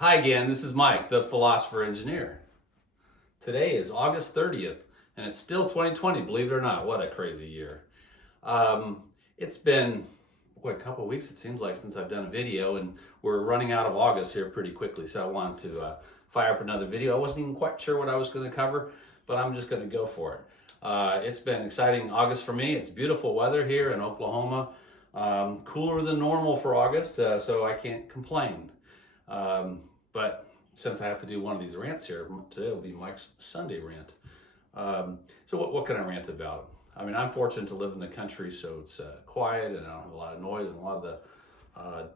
Hi again, this is Mike, the Philosopher Engineer. Today is August 30th, and it's still 2020, believe it or not. What a crazy year. It's been, a couple of weeks it seems like since I've done a video, and we're running out of August here pretty quickly, so I wanted to fire up another video. I wasn't even quite sure what I was going to cover, but I'm just going to go for it. It's been an exciting August for me. It's beautiful weather here in Oklahoma, cooler than normal for August, so I can't complain. But since I have to do one of these rants here, today will be Mike's Sunday rant. So what can I rant about? I mean, I'm fortunate to live in the country, so it's quiet and I don't have a lot of noise and a lot of the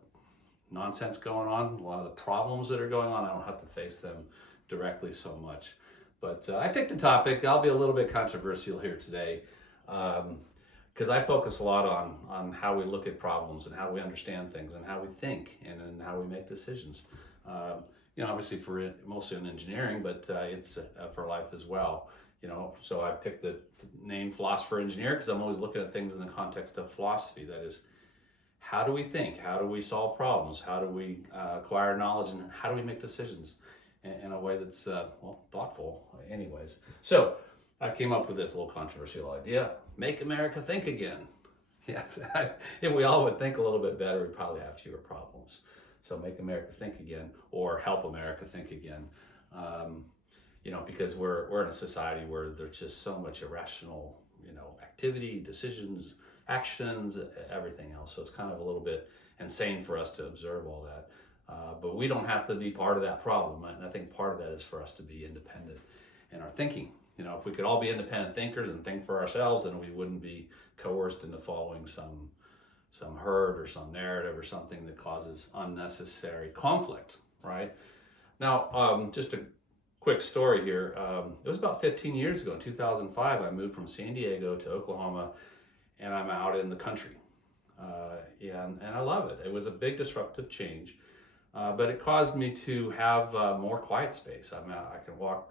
nonsense going on, a lot of the problems that are going on. I don't have to face them directly so much. But I picked a topic. I'll be a little bit controversial here today because I focus a lot on how we look at problems and how we understand things and how we think and how we make decisions. Obviously mostly in engineering, but it's for life as well. So I picked the name Philosopher Engineer because I'm always looking at things in the context of philosophy. That is, how do we think? How do we solve problems? How do we acquire knowledge? And how do we make decisions in a way that's, thoughtful anyways? So I came up with this little controversial idea: make America think again. Yes, if we all would think a little bit better, we'd probably have fewer problems. So make America think again, or help America think again. Because we're in a society where there's just so much irrational, activity, decisions, actions, everything else. So it's kind of a little bit insane for us to observe all that. But we don't have to be part of that problem. And I think part of that is for us to be independent in our thinking. If we could all be independent thinkers and think for ourselves, then we wouldn't be coerced into following some herd or some narrative or something that causes unnecessary conflict, right? Now, just a quick story here. It was about 15 years ago, in 2005, I moved from San Diego to Oklahoma, and I'm out in the country. And I love it. It was a big disruptive change, but it caused me to have more quiet space. I can walk,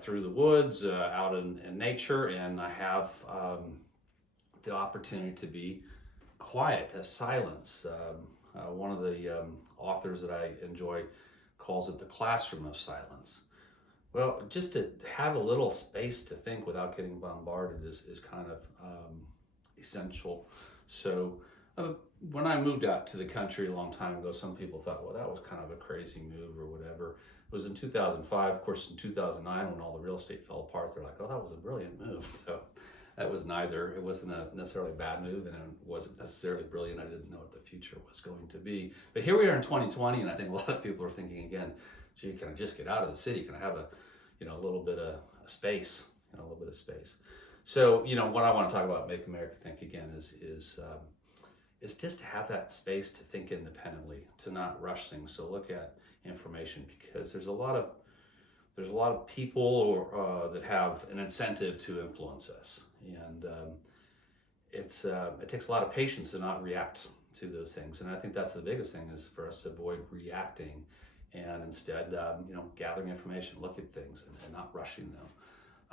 through the woods, out in nature, and I have the opportunity to be quiet, silence. One of the authors that I enjoy calls it the classroom of silence. Well, just to have a little space to think without getting bombarded is kind of essential. So when I moved out to the country a long time ago, some people thought, well, that was kind of a crazy move or whatever. It was in 2005. Of course, in 2009, when all the real estate fell apart, they're like, oh, that was a brilliant move. So that was neither. It wasn't a necessarily bad move, and it wasn't necessarily brilliant. I didn't know what the future was going to be. But here we are in 2020, and I think a lot of people are thinking again, gee, can I just get out of the city? Can I have a little bit of space, a little bit of space? So, what I want to talk about, make America think again, is just to have that space to think independently, to not rush things, to look at information, because there's a lot of people that have an incentive to influence us. And it takes a lot of patience to not react to those things. And I think that's the biggest thing, is for us to avoid reacting and instead, gathering information, look at things and not rushing them.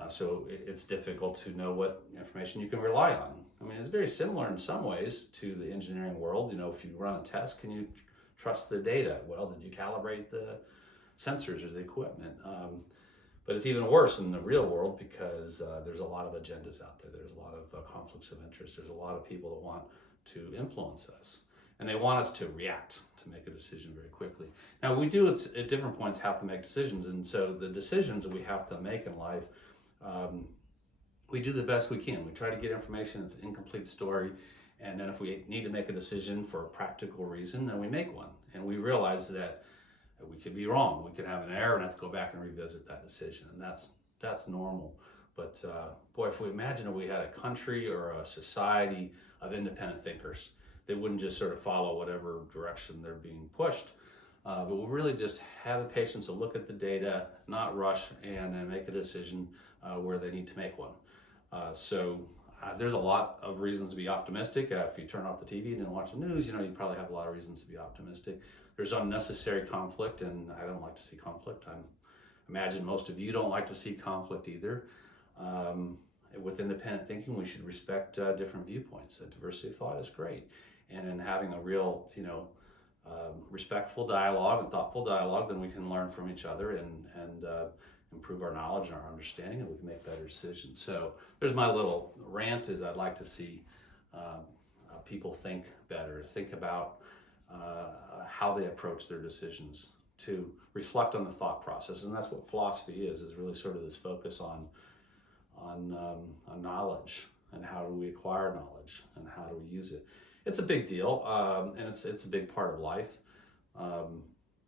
So it's difficult to know what information you can rely on. I mean, it's very similar in some ways to the engineering world. If you run a test, can you trust the data? Well, did you calibrate the sensors or the equipment? But it's even worse in the real world because there's a lot of agendas out there. There's a lot of conflicts of interest. There's a lot of people that want to influence us. And they want us to react, to make a decision very quickly. Now, we do at different points have to make decisions. And so the decisions that we have to make in life, we do the best we can. We try to get information. It's an incomplete story. And then if we need to make a decision for a practical reason, then we make one. And we realize that we could be wrong. We could have an error, and let's go back and revisit that decision. And that's normal. But if we imagine if we had a country or a society of independent thinkers, they wouldn't just sort of follow whatever direction they're being pushed. But we'll really just have the patience to look at the data, not rush, and then make a decision where they need to make one. So there's a lot of reasons to be optimistic. If you turn off the TV and watch the news, you probably have a lot of reasons to be optimistic. There's unnecessary conflict, and I don't like to see conflict. I imagine most of you don't like to see conflict either. With independent thinking, we should respect different viewpoints. Diversity of thought is great. And in having a real, respectful dialogue and thoughtful dialogue, then we can learn from each other and improve our knowledge and our understanding, and we can make better decisions. So there's my little rant: is I'd like to see people think better, think about how they approach their decisions, to reflect on the thought process. And that's what philosophy is really sort of this focus on knowledge, and how do we acquire knowledge, and how do we use it. It's a big deal, and it's a big part of life.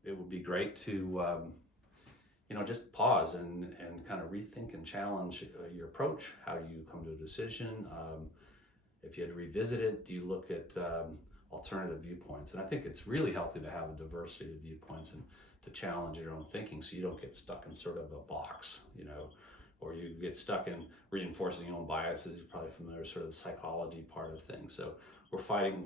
It would be great to just pause and kind of rethink and challenge your approach. How do you come to a decision? If you had to revisit it, do you look at alternative viewpoints? And I think it's really healthy to have a diversity of viewpoints and to challenge your own thinking, so you don't get stuck in sort of a box, or you get stuck in reinforcing your own biases. You're probably familiar with sort of the psychology part of things. So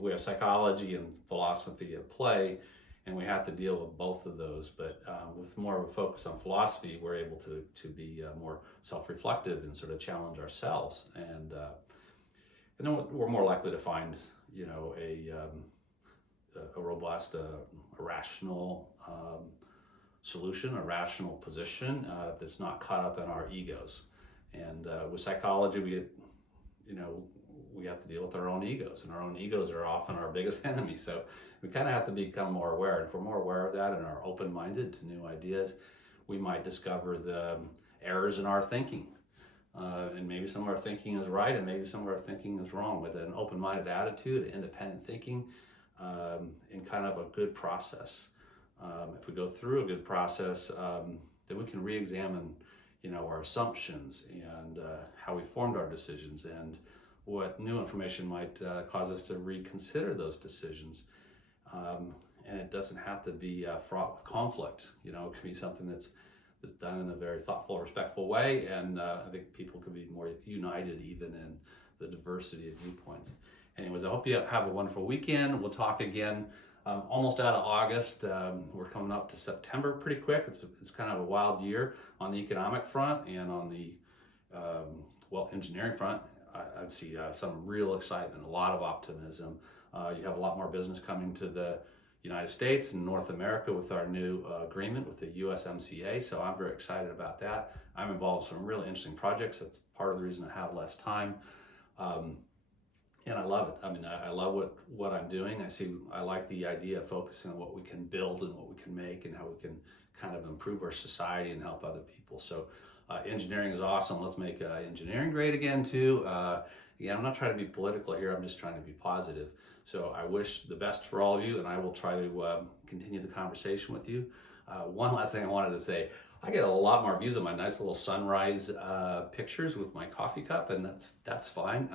we have psychology and philosophy at play, and we have to deal with both of those. But with more of a focus on philosophy, we're able to be more self-reflective and sort of challenge ourselves. And then we're more likely to find, a robust, a rational solution, a rational position that's not caught up in our egos. And with psychology, we have to deal with our own egos, and our own egos are often our biggest enemy. So we kind of have to become more aware. And if we're more aware of that and are open-minded to new ideas, we might discover the errors in our thinking. And maybe some of our thinking is right, and maybe some of our thinking is wrong. With an open-minded attitude, independent thinking, and kind of a good process. If we go through a good process, then we can re-examine, our assumptions and how we formed our decisions, and what new information might cause us to reconsider those decisions. And it doesn't have to be fraught with conflict. It can be something that's done in a very thoughtful, respectful way, and I think people can be more united even in the diversity of viewpoints. Anyways, I hope you have a wonderful weekend. We'll talk again almost out of August. We're coming up to September pretty quick. It's kind of a wild year on the economic front, and on the engineering front. I'd see some real excitement, a lot of optimism. You have a lot more business coming to the United States and North America with our new agreement with the USMCA, so I'm very excited about that. I'm involved in some really interesting projects. That's part of the reason I have less time. And I love it. I mean, I love what I'm doing. I like the idea of focusing on what we can build and what we can make, and how we can kind of improve our society and help other people. So engineering is awesome. Let's make engineering great again too. I'm not trying to be political here. I'm just trying to be positive. So I wish the best for all of you, and I will try to continue the conversation with you. One last thing I wanted to say: I get a lot more views of my nice little sunrise pictures with my coffee cup, and that's fine.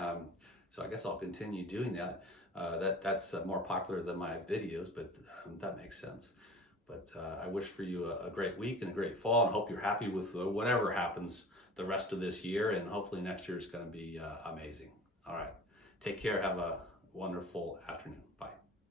So I guess I'll continue doing that. That's more popular than my videos, but that makes sense. But I wish for you a great week and a great fall, and hope you're happy with whatever happens the rest of this year, and hopefully next year is going to be amazing. All right, take care. Have a wonderful afternoon. Bye.